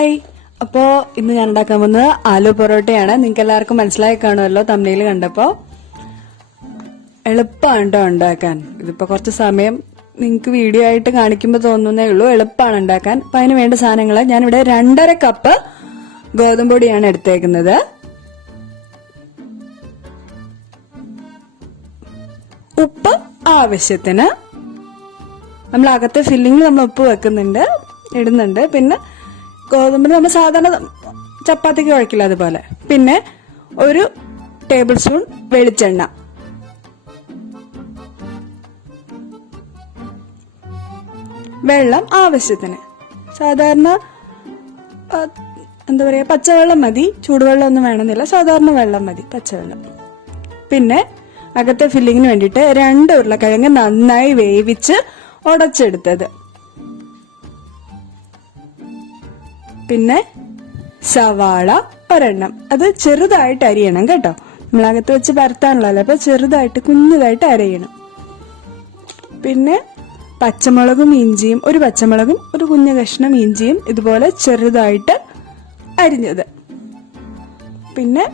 Hi. അപ്പോൾ ഇന്ന് ഞാൻ ഉണ്ടാക്കാൻ പോകുന്നത് ആലു പൊറോട്ടയാണ്. നിങ്ങൾക്ക് എല്ലാവർക്കും മനസ്സിലായി കാണുമല്ലോ തമ്മിൽ കണ്ടപ്പോൾ. എളുപ്പമാണ് കേട്ടോ ഉണ്ടാക്കാൻ. ഇതിപ്പോൾ കുറച്ച് സമയം നിങ്ങൾക്ക് വീഡിയോ ആയിട്ട് കാണിക്കുമ്പോൾ തോന്നുന്നേ ഉള്ളൂ, എളുപ്പമാണ് ഉണ്ടാക്കാൻ. അപ്പം അതിന് വേണ്ട സാധനങ്ങൾ ഞാനിവിടെ 2.5 കപ്പ് ഗോതമ്പ് പൊടിയാണ് എടുത്തേക്കുന്നത്. ഉപ്പ് ആവശ്യത്തിന്. നമ്മൾ അകത്തെ ഫില്ലിങ്ങിൽ നമ്മൾ ഉപ്പ് ഇടുന്നുണ്ട്. പിന്നെ ഗോതമ്പിന് നമ്മൾ സാധാരണ ചപ്പാത്തിക്ക് കുഴക്കില്ല അതുപോലെ. പിന്നെ 1 ടേബിൾ സ്പൂൺ വെളിച്ചെണ്ണ, വെള്ളം ആവശ്യത്തിന്. സാധാരണ എന്താ പറയാ, പച്ചവെള്ളം മതി, ചൂടുവെള്ളം ഒന്നും വേണമെന്നില്ല, സാധാരണ വെള്ളം മതി, പച്ചവെള്ളം. പിന്നെ അകത്തെ ഫില്ലിങ്ങിന് വേണ്ടിയിട്ട് 2 ഉരുളക്കിഴങ്ങ് നന്നായി വേവിച്ച് ഉടച്ചെടുത്തത്. പിന്നെ സവാള 1 അത് ചെറുതായിട്ട് അരിയണം കേട്ടോ. നമ്മളകത്ത് വെച്ച് പരത്താനുള്ളതല്ല, അപ്പൊ ചെറുതായിട്ട് കുഞ്ഞതായിട്ട് അരിയണം. പിന്നെ പച്ചമുളകും ഇഞ്ചിയും, 1 പച്ചമുളകും 1 കുഞ്ഞു കഷ്ണം ഇഞ്ചിയും ഇതുപോലെ ചെറുതായിട്ട് അരിഞ്ഞത്. പിന്നെ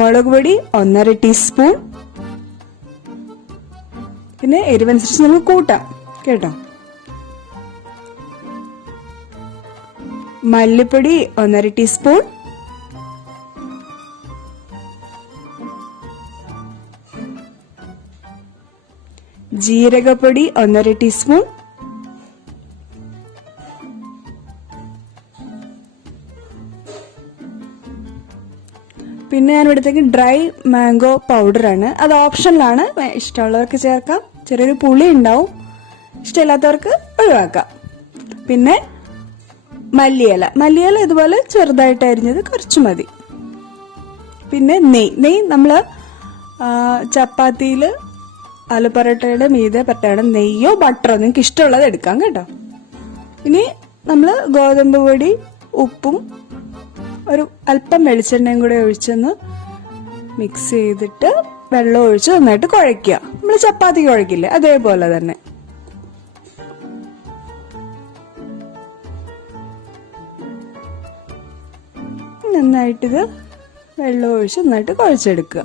മുളക് പൊടി 1.5 ടീസ്പൂൺ. പിന്നെ എരിവനുസരിച്ച് നമുക്ക് കൂട്ടാം കേട്ടോ. മല്ലിപ്പൊടി 1.5 ടീസ്പൂൺ. ജീരകപ്പൊടി 1.5 ടീസ്പൂൺ. പിന്നെ ഞാൻ ഇവിടത്തേക്ക് ഡ്രൈ മാംഗോ പൗഡറാണ്, അത് ഓപ്ഷനിലാണ്, ഇഷ്ടമുള്ളവർക്ക് ചേർക്കാം. ചെറിയൊരു പുളി ഉണ്ടാവും, ഇഷ്ടമില്ലാത്തവർക്ക് ഒഴിവാക്കാം. പിന്നെ മല്ലിയില ഇതുപോലെ ചെറുതായിട്ട് അരിഞ്ഞത് കുറച്ച് മതി. പിന്നെ നെയ്യ് നമ്മള് ചപ്പാത്തിയിൽ ആലു പൊറോട്ടയുടെ മീതെ പറ്റാണ് നെയ്യോ ബട്ടറോ നിങ്ങൾക്ക് ഇഷ്ടമുള്ളത് എടുക്കാം കേട്ടോ. ഇനി നമ്മൾ ഗോതമ്പ് പൊടി, ഉപ്പും അല്പം വെളിച്ചെണ്ണയും കൂടെ ഒഴിച്ചൊന്ന് മിക്സ് ചെയ്തിട്ട് വെള്ളം ഒഴിച്ച് നന്നായിട്ട് കുഴയ്ക്കുക. നമ്മൾ ചപ്പാത്തി കുഴക്കില്ലേ അതേപോലെ തന്നെ. നന്നായിട്ടിത് വെള്ളം ഒഴിച്ച് നന്നായിട്ട് കുഴച്ചെടുക്കുക.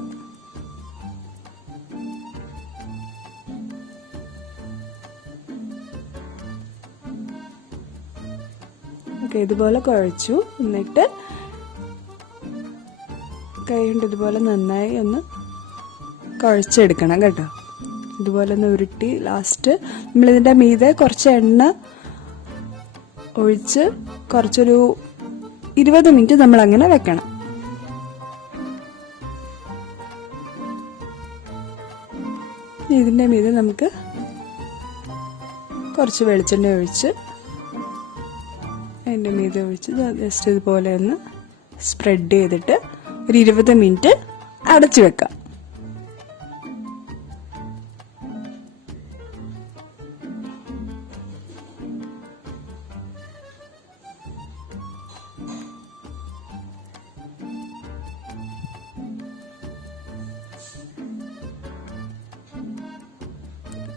ഓക്കെ, ഇതുപോലെ കുഴച്ചു. എന്നിട്ട് കൈ കൊണ്ട് ഇതുപോലെ നന്നായി ഒന്ന് കുഴച്ചെടുക്കണം കേട്ടോ. ഇതുപോലെ ഒന്ന് ഉരുട്ടി ലാസ്റ്റ് നമ്മളിതിൻ്റെ മീതെ കുറച്ച് എണ്ണ ഒഴിച്ച് കുറച്ചൊരു 20 മിനിറ്റ് നമ്മൾ അങ്ങനെ വെക്കണം. ഇതിൻ്റെ മീതെ നമുക്ക് കുറച്ച് വെളിച്ചെണ്ണ ഒഴിച്ച് അതിൻ്റെ മീതെ ഒഴിച്ച് ജസ്റ്റ് ഇതുപോലെ ഒന്ന് സ്പ്രെഡ് ചെയ്തിട്ട് ഒരു 20 മിനിറ്റ് അടച്ചു വെക്കാം.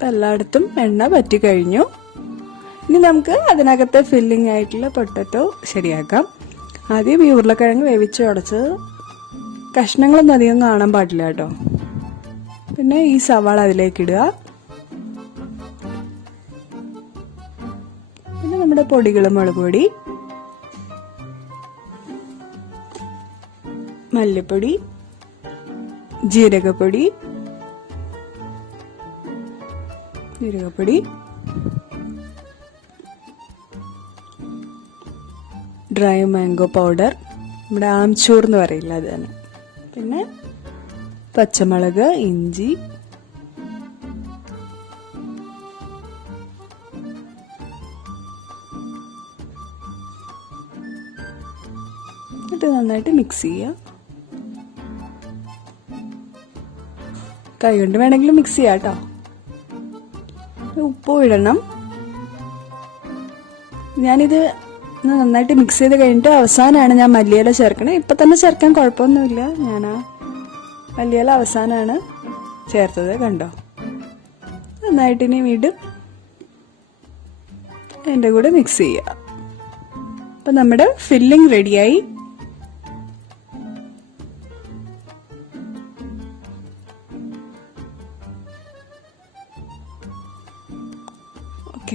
എല്ലായിടത്തും എണ്ണ പറ്റി കഴിഞ്ഞു. ഇനി നമുക്ക് അതിനകത്തെ ഫില്ലിംഗ് ആയിട്ടുള്ള പൊട്ടറ്റോ ശരിയാക്കാം. ആദ്യം ഈ ഉരുളക്കിഴങ്ങ് വേവിച്ച് ഉടച്ചത് കഷ്ണങ്ങളൊന്നും അധികം കാണാൻ പാടില്ല കേട്ടോ. പിന്നെ ഈ സവാള അതിലേക്ക് ഇടുക. പിന്നെ നമ്മുടെ പൊടികൾ, മുളക് പൊടി, മല്ലിപ്പൊടി, ജീരകപ്പൊടി, ഡ്രൈ മാംഗോ പൗഡർ, നമ്മുടെ ആംചൂർ എന്ന് പറയില്ല അത് തന്നെ. പിന്നെ പച്ചമുളക്, ഇഞ്ചി, എന്നിട്ട് നന്നായിട്ട് മിക്സ് ചെയ്യുക. കൈ കൊണ്ട് വേണമെങ്കിലും മിക്സ് ചെയ്യാം കേട്ടോ. ഉപ്പ് ഇടണം. ഞാനിത് നന്നായിട്ട് മിക്സ് ചെയ്ത് കഴിഞ്ഞിട്ട് അവസാനമാണ് ഞാൻ മല്ലിയില ചേർക്കണേ. ഇപ്പൊ തന്നെ ചേർക്കാൻ കുഴപ്പമൊന്നുമില്ല, ഞാൻ മല്ലിയില അവസാനമാണ് ചേർത്തത് കണ്ടോ. നന്നായിട്ട് ഇനി വീണ്ടും അതിൻ്റെ കൂടെ മിക്സ് ചെയ്യുക. അപ്പൊ നമ്മുടെ ഫില്ലിംഗ് റെഡിയായി.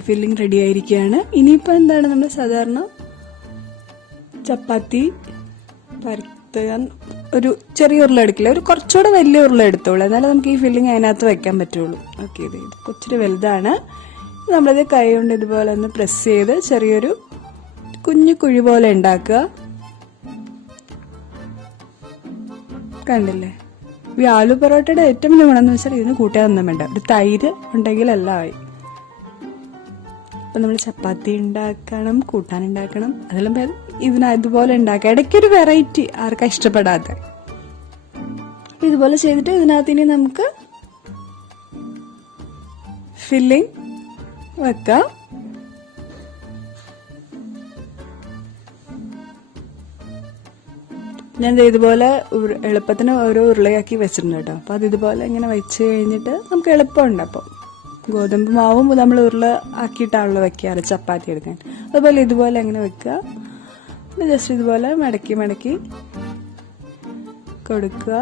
ഫില്ലിംഗ് റെഡി ആയിരിക്കുകയാണ്. ഇനിയിപ്പോൾ എന്താണ്, നമ്മൾ സാധാരണ ചപ്പാത്തി പരത്താൻ ഒരു ചെറിയ ഉരുള എടുക്കില്ല, ഒരു കുറച്ചുകൂടെ വലിയ ഉരുള എടുത്തോളൂ, എന്നാലും നമുക്ക് ഈ ഫില്ലിംഗ് അതിനകത്ത് വെക്കാൻ പറ്റുള്ളൂ. ഓക്കെ, ഇത് കൊച്ചിരി വലുതാണ്. നമ്മളത് കൈ കൊണ്ട് ഇതുപോലെ ഒന്ന് പ്രസ് ചെയ്ത് ചെറിയൊരു കുഞ്ഞു കുഴി പോലെ ഉണ്ടാക്കുക. കണ്ടില്ലേ? ഈ ആലു പൊറോട്ടയുടെ ഏറ്റവും വലിയ ഗുണം എന്ന് വെച്ചാൽ ഇതിന് കൂട്ടാനൊന്നും വേണ്ട, ഒരു തൈര് ഉണ്ടെങ്കിൽ എല്ലാം ആയി. അപ്പൊ നമ്മൾ ചപ്പാത്തി ഉണ്ടാക്കണം, കൂട്ടാനുണ്ടാക്കണം, അതെല്ലാം ഇതുപോലെ ഉണ്ടാക്കാം. ഇടയ്ക്കൊരു വെറൈറ്റി ആർക്കാ ഇഷ്ടപ്പെടാതെ. ഇതുപോലെ ചെയ്തിട്ട് ഇതിനകത്ത് ഇനി നമുക്ക് ഫില്ലിംഗ് വെക്കാം. ഞാൻ ഇതുപോലെ എളുപ്പത്തിന് ഓരോ ഉരുളയാക്കി വെച്ചിട്ടുണ്ട് കേട്ടോ. അപ്പൊ അത് ഇതുപോലെ ഇങ്ങനെ വെച്ച് കഴിഞ്ഞിട്ട് നമുക്ക് എളുപ്പമുണ്ട്. അപ്പം ഗോതമ്പ് മാവും നമ്മൾ ഉരുള ആക്കിയിട്ടാണല്ലോ വെക്കാറ് ചപ്പാത്തി എടുക്കാൻ. അതുപോലെ ഇതുപോലെ അങ്ങനെ വെക്കുക. ജസ്റ്റ് ഇതുപോലെ മടക്കി മടക്കി കൊടുക്കുക.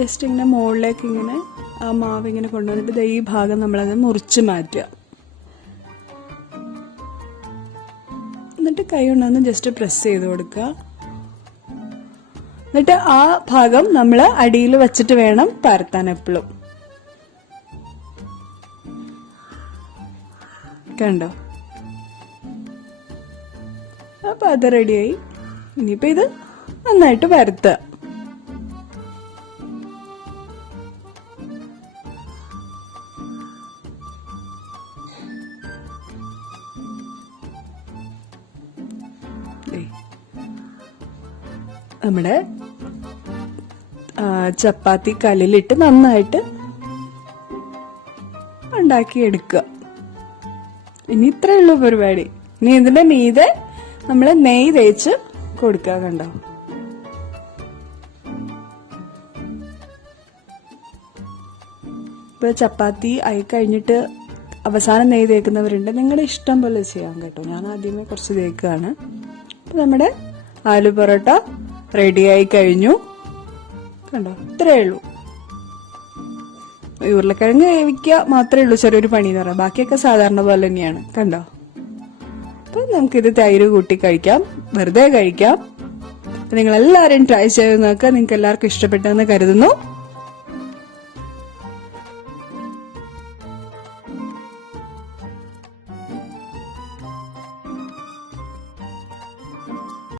ജസ്റ്റ് ഇങ്ങനെ മുകളിലേക്ക് ഇങ്ങനെ ആ മാവ് ഇങ്ങനെ കൊണ്ടുവന്നിട്ട് ഈ ഭാഗം നമ്മളത് മുറിച്ച് മാറ്റുക. എന്നിട്ട് കൈ കൊണ്ടൊന്ന് ജസ്റ്റ് പ്രസ് ചെയ്ത് കൊടുക്കുക. എന്നിട്ട് ആ ഭാഗം നമ്മൾ അടിയിൽ വെച്ചിട്ട് വേണം പരത്താൻ എപ്പോഴും. കണ്ടോ? അപ്പൊ അത് റെഡിയായി. ഇനിയിപ്പോ ഇത് നന്നായിട്ട് പരത്തുക. നമ്മുടെ ചപ്പാത്തി കല്ലിലിട്ട് നന്നായിട്ട് ഉണ്ടാക്കിയെടുക്കുക. ഇനി ഇത്രയേ ഉള്ളൂ പരിപാടി. ഇനി ഇതിന്റെ മീതെ നമ്മൾ നെയ്യ് തേച്ച് കൊടുക്കുക. കണ്ടോ? ഇപ്പൊ ചപ്പാത്തി ആയി കഴിഞ്ഞിട്ട് അവസാനം നെയ്യ് തേക്കുന്നവരുണ്ട്, നിങ്ങളുടെ ഇഷ്ടം പോലെ ചെയ്യാം കേട്ടോ. ഞാൻ ആദ്യമേ കുറച്ച് തേക്കുകയാണ്. അപ്പൊ നമ്മുടെ ആലു പൊറോട്ട റെഡിയായി കഴിഞ്ഞു. കണ്ടോ? ഇത്രയേ ഉള്ളൂ. ഉരുളക്കിഴങ്ങ് വേവിക്കുക മാത്രമേ ഉള്ളൂ ചെറിയൊരു പണി എന്ന് പറയാം. ബാക്കിയൊക്കെ സാധാരണ പോലെ തന്നെയാണ്. കണ്ടോ? അപ്പൊ നമുക്കിത് തൈര് കൂട്ടി കഴിക്കാം, വെറുതെ കഴിക്കാം. നിങ്ങൾ എല്ലാവരും ട്രൈ ചെയ്ത് നോക്കുക. നിങ്ങൾക്ക് എല്ലാവർക്കും ഇഷ്ടപ്പെട്ടെന്ന് കരുതുന്നു.